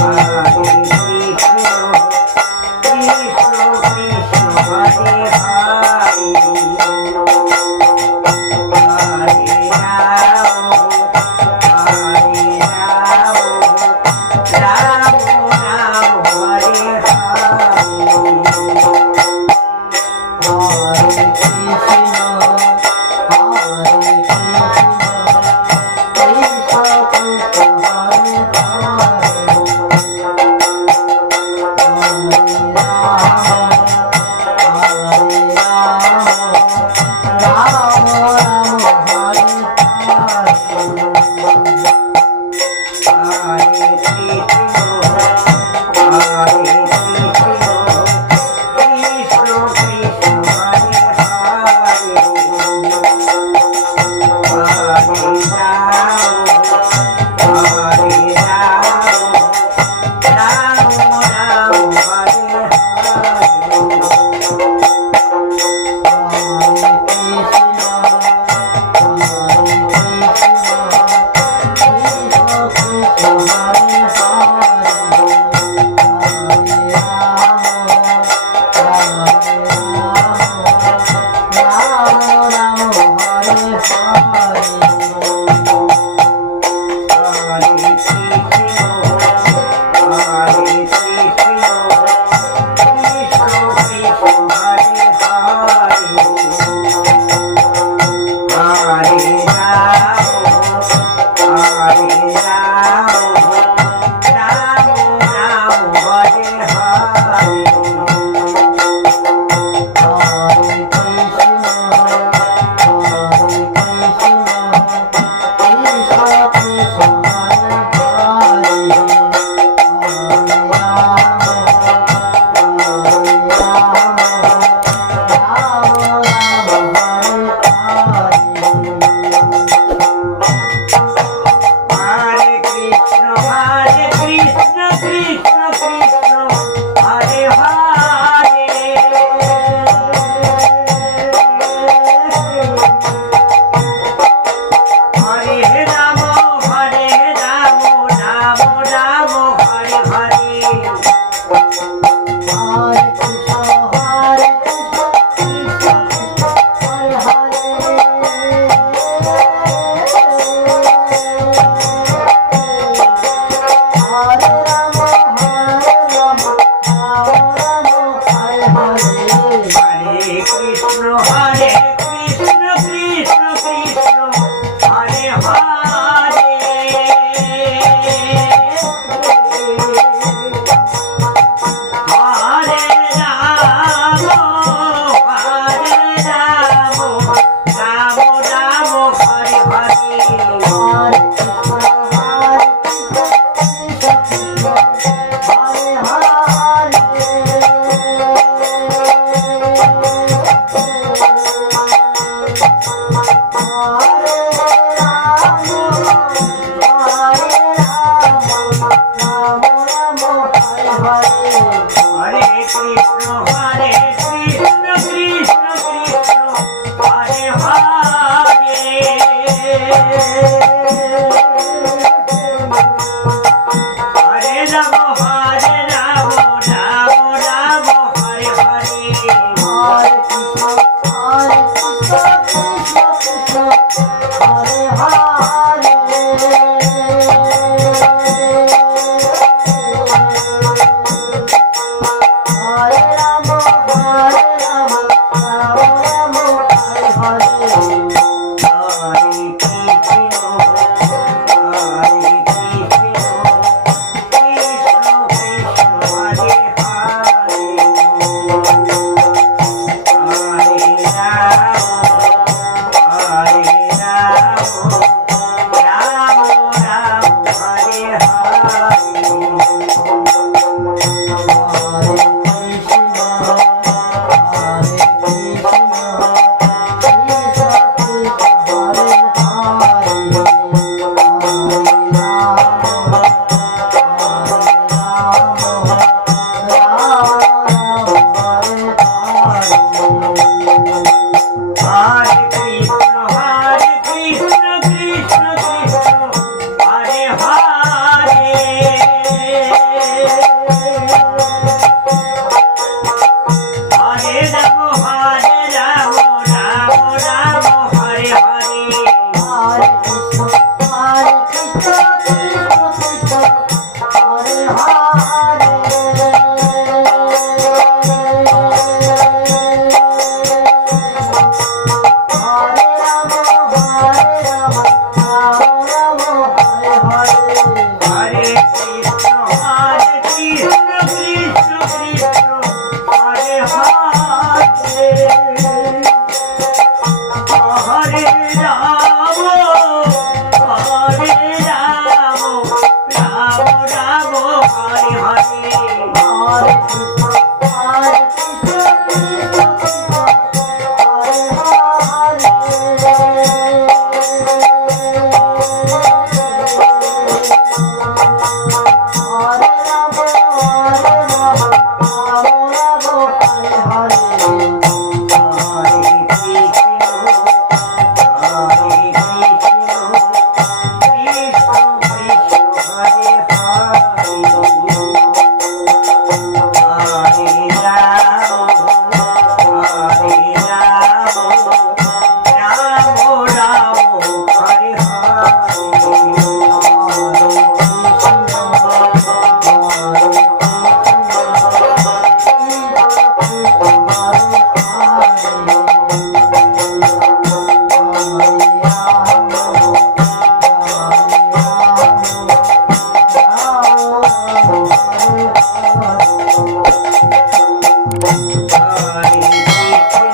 啊 રામ હરે Hare மாறும் 爱你。